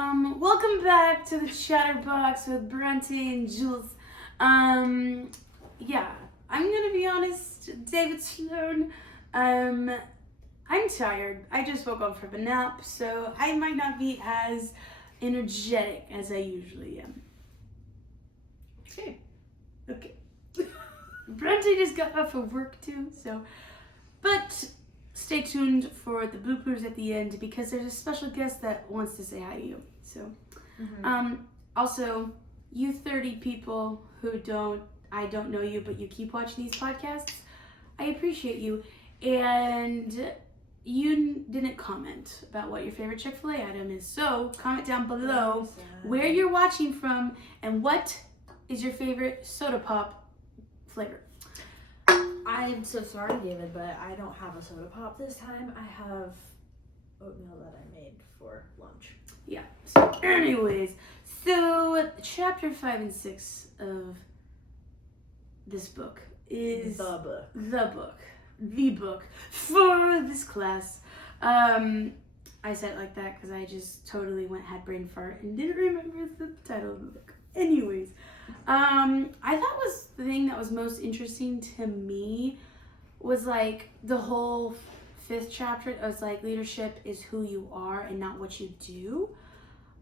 Welcome back to the Chatterbox with Brenty and Jules. Yeah, I'm gonna be honest, David Sloan. I'm tired. I just woke up from a nap, so I might not be as energetic as I usually am. Okay. Brenty just got off of work too, but stay tuned for the bloopers at the end because there's a special guest that wants to say hi to you. So, also, you 30 people who I don't know you, but you keep watching these podcasts, I appreciate you. And you didn't comment about what your favorite Chick-fil-A item is. So, comment down below where you're watching from and what is your favorite soda pop flavor. I'm so sorry, David, but I don't have a soda pop this time. I have oatmeal that I made for lunch. Yeah. So, anyways, chapter 5 and 6 of this book is the book for this class. I said it like that because I just totally had brain fart and didn't remember the title of the book. Anyways, I thought the thing that was most interesting to me was like the whole 5th chapter. It was like leadership is who you are and not what you do.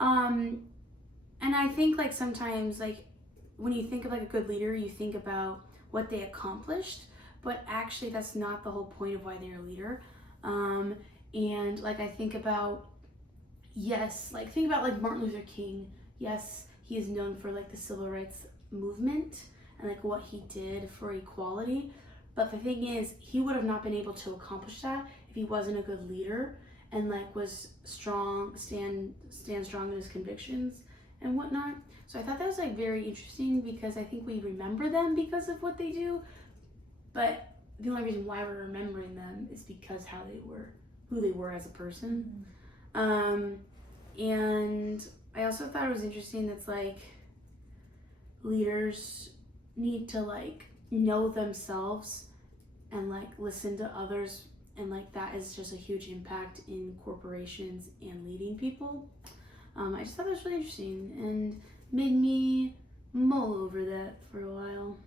And I think like sometimes like when you think of like a good leader, you think about what they accomplished, but actually that's not the whole point of why they're a leader. And like I think about like Martin Luther King. Yes, he is known for like the civil rights movement and like what he did for equality. But the thing is, he would have not been able to accomplish that if he wasn't a good leader and like was stand strong in his convictions and whatnot. So I thought that was like very interesting because I think we remember them because of what they do, but the only reason why we're remembering them is because who they were as a person. And I also thought it was interesting that's like leaders need to like know themselves and like listen to others, and like that is just a huge impact in corporations and leading people. I just thought that was really interesting and made me mull over that for a while.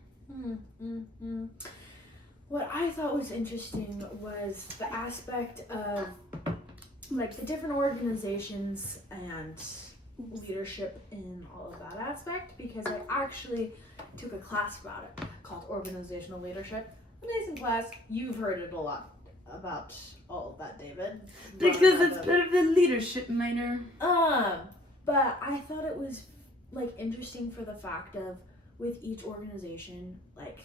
What I thought was interesting was the aspect of like the different organizations and leadership in all of that aspect, because I actually took a class about it called organizational leadership. Amazing class. You've heard it a lot about all of that, David. Because it's part of the leadership minor. But I thought it was like interesting for the fact of with each organization, like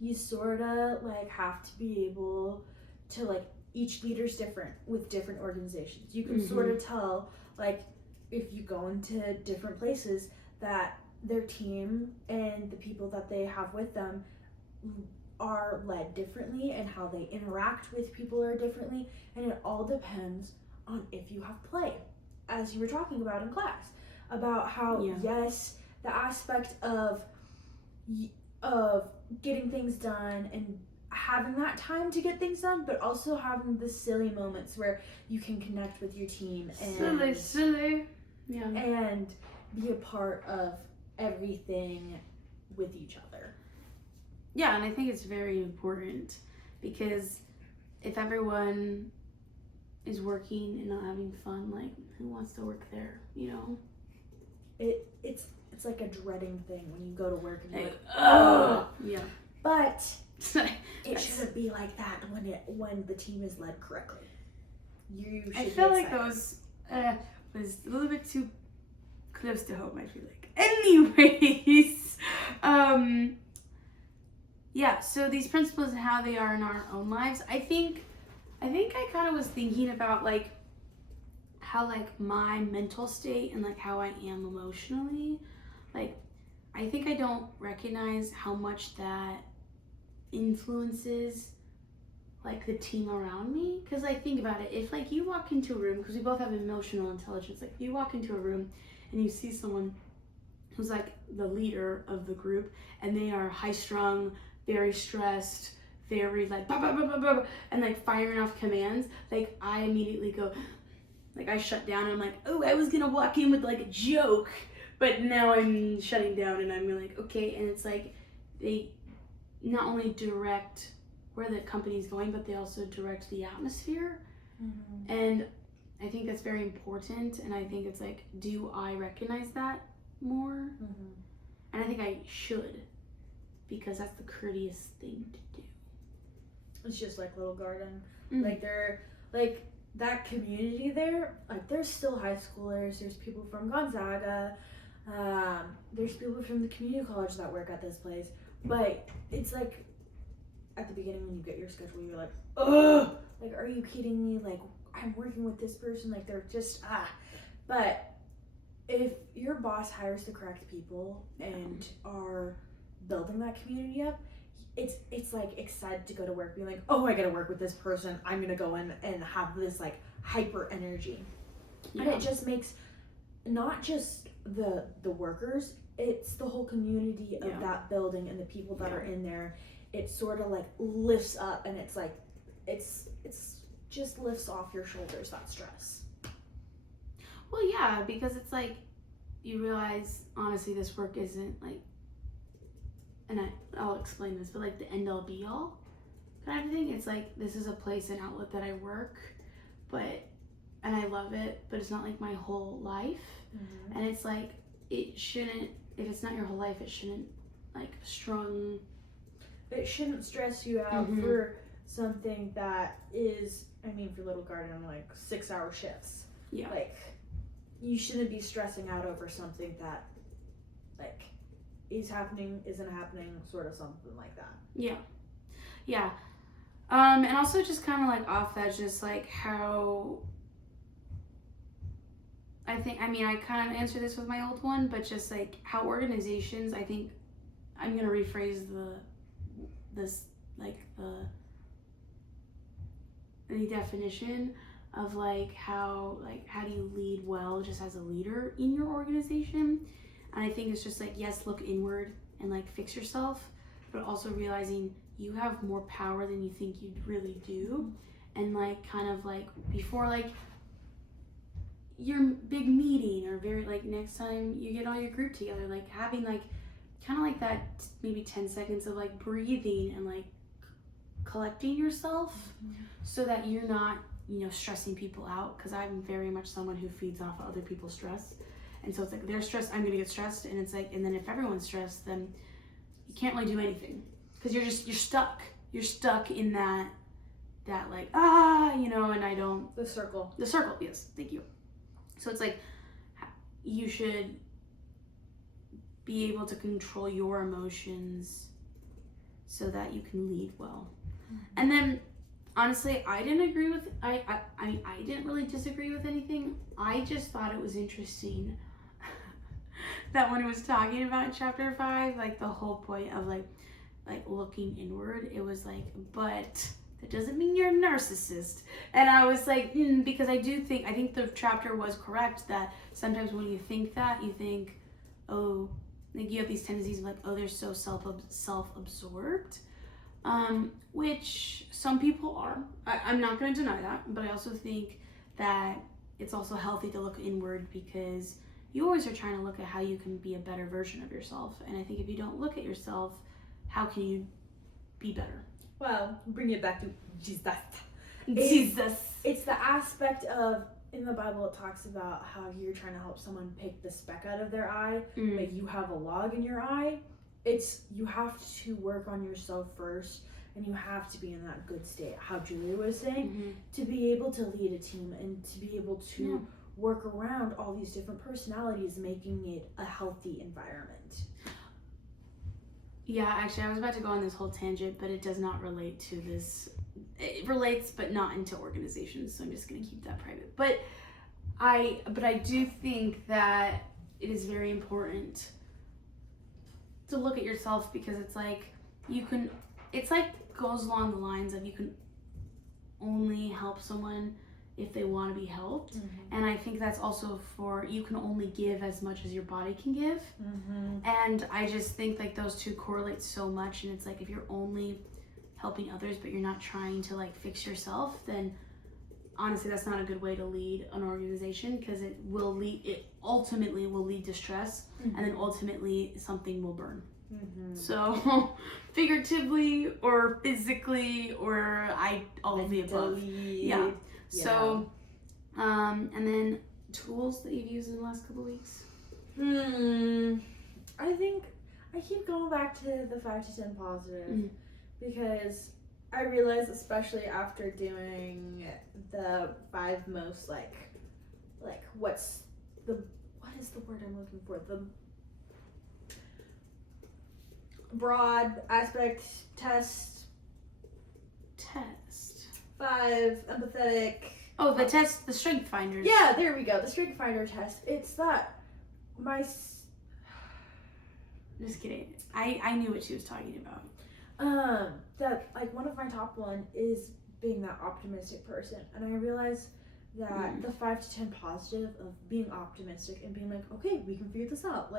you sorta like have to be able to like each leader's different with different organizations. You can sort of tell like if you go into different places that their team and the people that they have with them are led differently and how they interact with people are differently, and it all depends on if you have play, as you were talking about in class about how yes, the aspect of getting things done and having that time to get things done, but also having the silly moments where you can connect with your team and silly. Yeah. And be a part of everything with each other. Yeah, and I think it's very important because if everyone is working and not having fun, like who wants to work there, you know? It's like a dreading thing when you go to work and you're like, oh yeah. But it shouldn't be like that when the team is led correctly. You should. I feel like those was a little bit too close to home, I feel like. Anyways, yeah, so these principles and how they are in our own lives, I think I kind of was thinking about like how like my mental state and like how I am emotionally, like I think I don't recognize how much that influences like the team around me. Because like think about it, if like you walk into a room, because we both have emotional intelligence, like if you walk into a room and you see someone who's like the leader of the group and they are high strung, very stressed, very like bah, bah, bah, bah, bah, and like firing off commands, like I immediately go, like I shut down and I'm like, oh, I was gonna walk in with like a joke, but now I'm shutting down and I'm like, okay. And it's like they not only direct where the company's going, but they also direct the atmosphere. And I think that's very important. And I think it's like, do I recognize that more? And I think I should, because that's the courteous thing to do. It's just like Little Garden. Like they're like that community there, like there's still high schoolers, there's people from Gonzaga, there's people from the community college that work at this place. But it's like at the beginning when you get your schedule, you're like, ugh, like, are you kidding me? Like, I'm working with this person, like they're just But if your boss hires the correct people and are building that community up, it's like excited to go to work, being like, oh, I gotta work with this person, I'm gonna go in and have this like hyper energy. And it just makes not just the workers, it's the whole community of that building and the people that are in there. It sort of like lifts up, and it's like it's just lifts off your shoulders that stress. Well, yeah, because it's like you realize, honestly, this work isn't like, and I'll explain this, but like the end all be all kind of thing. It's like, this is a place, an outlet that I work, and I love it, but it's not like my whole life. And it's like, it shouldn't, if it's not your whole life, it shouldn't like it shouldn't stress you out for something that is, I mean, for Little Garden, like 6-hour shifts. Like, you shouldn't be stressing out over something that like is happening, isn't happening, sort of something like that. And also just kind of like off that, just like how I think, I mean, I kind of answered this with my old one, but just like how organizations, I think I'm gonna rephrase the definition of like how do you lead well just as a leader in your organization. And I think it's just like, yes, look inward and like fix yourself, but also realizing you have more power than you think you really do. And like kind of like before like your big meeting, or very like next time you get all your group together, like having like kind of like that maybe 10 seconds of like breathing and like collecting yourself, so that you're not, you know, stressing people out. Because I'm very much someone who feeds off of other people's stress, and so it's like they're stressed, I'm gonna get stressed, and it's like, and then if everyone's stressed, then you can't really do anything, because you're stuck in that like, you know. And I don't, the circle, yes, thank you. So it's like you should be able to control your emotions so that you can lead well. And then honestly, I didn't agree with, I didn't really disagree with anything. I just thought it was interesting that when it was talking about chapter 5, like the whole point of like looking inward, it was like, but that doesn't mean you're a narcissist. And I was like, because I think the chapter was correct that sometimes when you think that, you think, oh, like you have these tendencies of like, oh, they're so self-absorbed, which some people are. I'm not going to deny that, but I also think that it's also healthy to look inward, because you always are trying to look at how you can be a better version of yourself. And I think if you don't look at yourself, how can you be better? Well, bring it back to Jesus. It's the aspect of, in the Bible, it talks about how you're trying to help someone pick the speck out of their eye, but you have a log in your eye. You have to work on yourself first, and you have to be in that good state, how Julia was saying, to be able to lead a team and to be able to work around all these different personalities, making it a healthy environment. Yeah, actually, I was about to go on this whole tangent, but it does not relate to this. It relates, but not into organizations, so I'm just going to keep that private. But I do think that it is very important to look at yourself, because it's like goes along the lines of you can only help someone if they want to be helped. And I think that's also you can only give as much as your body can give. And I just think like those two correlate so much, and it's like if you're only helping others but you're not trying to like fix yourself, then honestly, that's not a good way to lead an organization because it ultimately will lead to stress, and then ultimately something will burn. So, figuratively or physically or all of the above. Yeah. So, and then tools that you've used in the last couple weeks. I think I keep going back to the 5 to 10 positive because I realize, especially after doing the 5 most what is the word I'm looking for? The broad aspect test. 5 empathetic. Oh, the test, the strength finders. Yeah, there we go. The strength finder test. It's that Just kidding. I knew what she was talking about. That one of my top one is being that optimistic person, and I realized that the 5 to 10 positive of being optimistic and being like, okay, we can figure this out.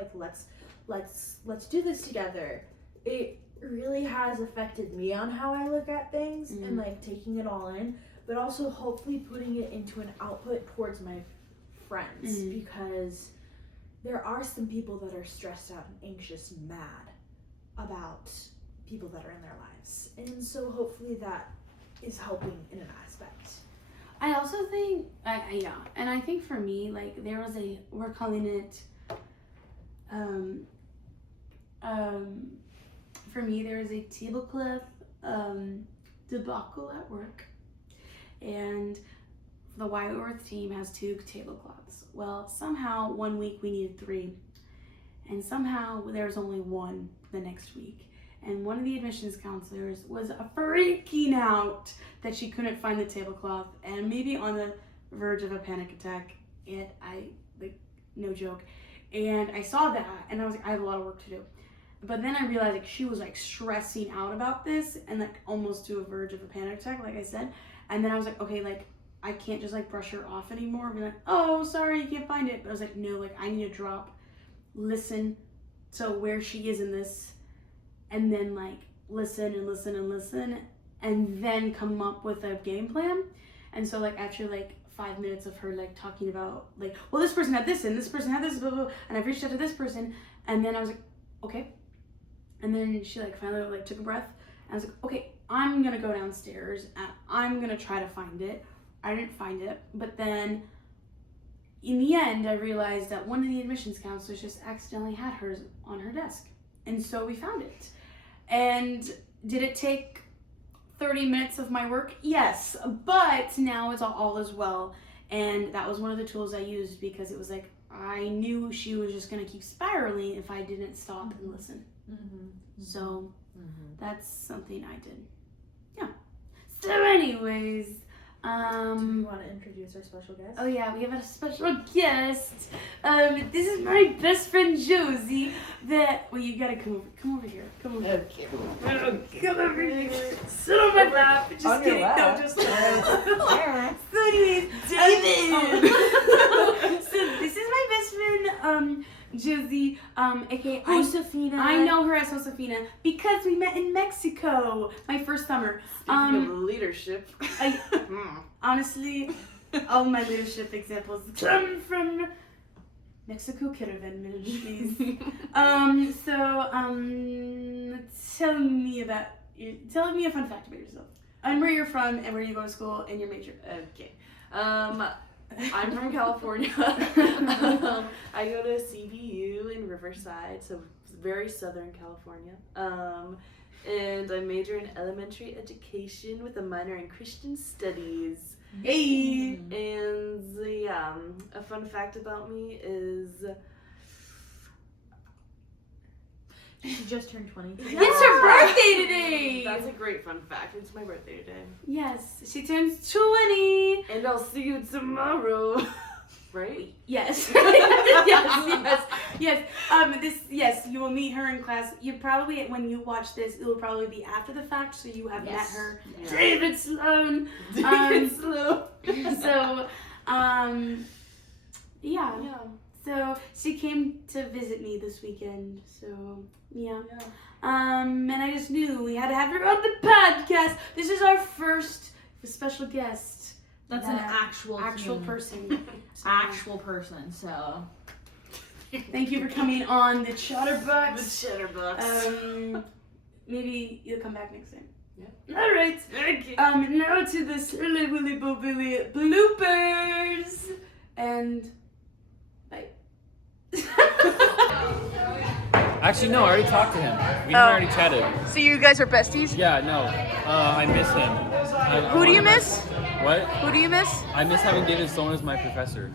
Let's do this together. It really has affected me on how I look at things and taking it all in, but also hopefully putting it into an output towards my friends because there are some people that are stressed out and anxious and mad about people that are in their lives, and so hopefully that is helping in an aspect. I also think, and I think for me, there was we're calling it, for me, there was a tablecloth debacle at work, and the Wyatt Earth team has 2 tablecloths. Well, somehow one week we needed 3, and somehow there was only 1 the next week. And one of the admissions counselors was freaking out that she couldn't find the tablecloth and maybe on the verge of a panic attack. And no joke. And I saw that and I was like, I have a lot of work to do. But then I realized she was stressing out about this and almost to a verge of a panic attack, like I said. And then I was like, okay, I can't just brush her off anymore and be like, oh, sorry, you can't find it. But I was like, no, I need to drop, listen to where she is in this, and then listen and listen and listen, and then come up with a game plan. And so after 5 minutes of her talking about well, this person had this and this person had this, blah, blah, blah, and I've reached out to this person, and then I was like, okay. And then she finally took a breath, and I was like, okay, I'm gonna go downstairs and I'm gonna try to find it. I didn't find it, but then in the end I realized that one of the admissions counselors just accidentally had hers on her desk, and so we found it. And did it take 30 minutes of my work? Yes, but now it's all as well. And that was one of the tools I used because it was I knew she was just going to keep spiraling if I didn't stop and listen. So that's something I did. Yeah. So anyways, do you want to introduce our special guest? Oh yeah, we have a special guest. This is my best friend Josie. You gotta come over here. Come over. Okay. Come over here. Sit on my lap. Just On kidding. your lap. No, just So anyways, David. So this is my best friend, Josie, aka Josefina. I know her as Josefina because we met in Mexico my first summer. Speaking of leadership. Honestly, all my leadership examples come from Mexico Caravan Ministries. Tell me a fun fact about yourself. And where you're from and where you go to school and your major. Okay. I'm from California. I go to CBU in Riverside, so very Southern California. And I major in elementary education with a minor in Christian studies. Hey! And a fun fact about me is she just turned 20. It's her birthday today! That's a great fun fact. It's my birthday today. Yes, she turns 20! And I'll see you tomorrow. Right? Yes. Yes. You will meet her in class. You probably, when you watch this, it will probably be after the fact, so you have met her. Yeah. David Sloan. So, yeah. So she came to visit me this weekend. So yeah. And I just knew we had to have her on the podcast. This is our first special guest That's an actual human. person. So, Actual person. So thank you for coming on the Chatterbox. The Chatterbox. Maybe you'll come back next time. Yeah. All right. Okay. Now to the Silly Willy Bobilly bloopers, and bye. Actually, no, I already talked to him. We already chatted. So you guys are besties? Yeah, no, I miss him. Who do you miss? What? Who do you miss? I miss having David Stone as my professor.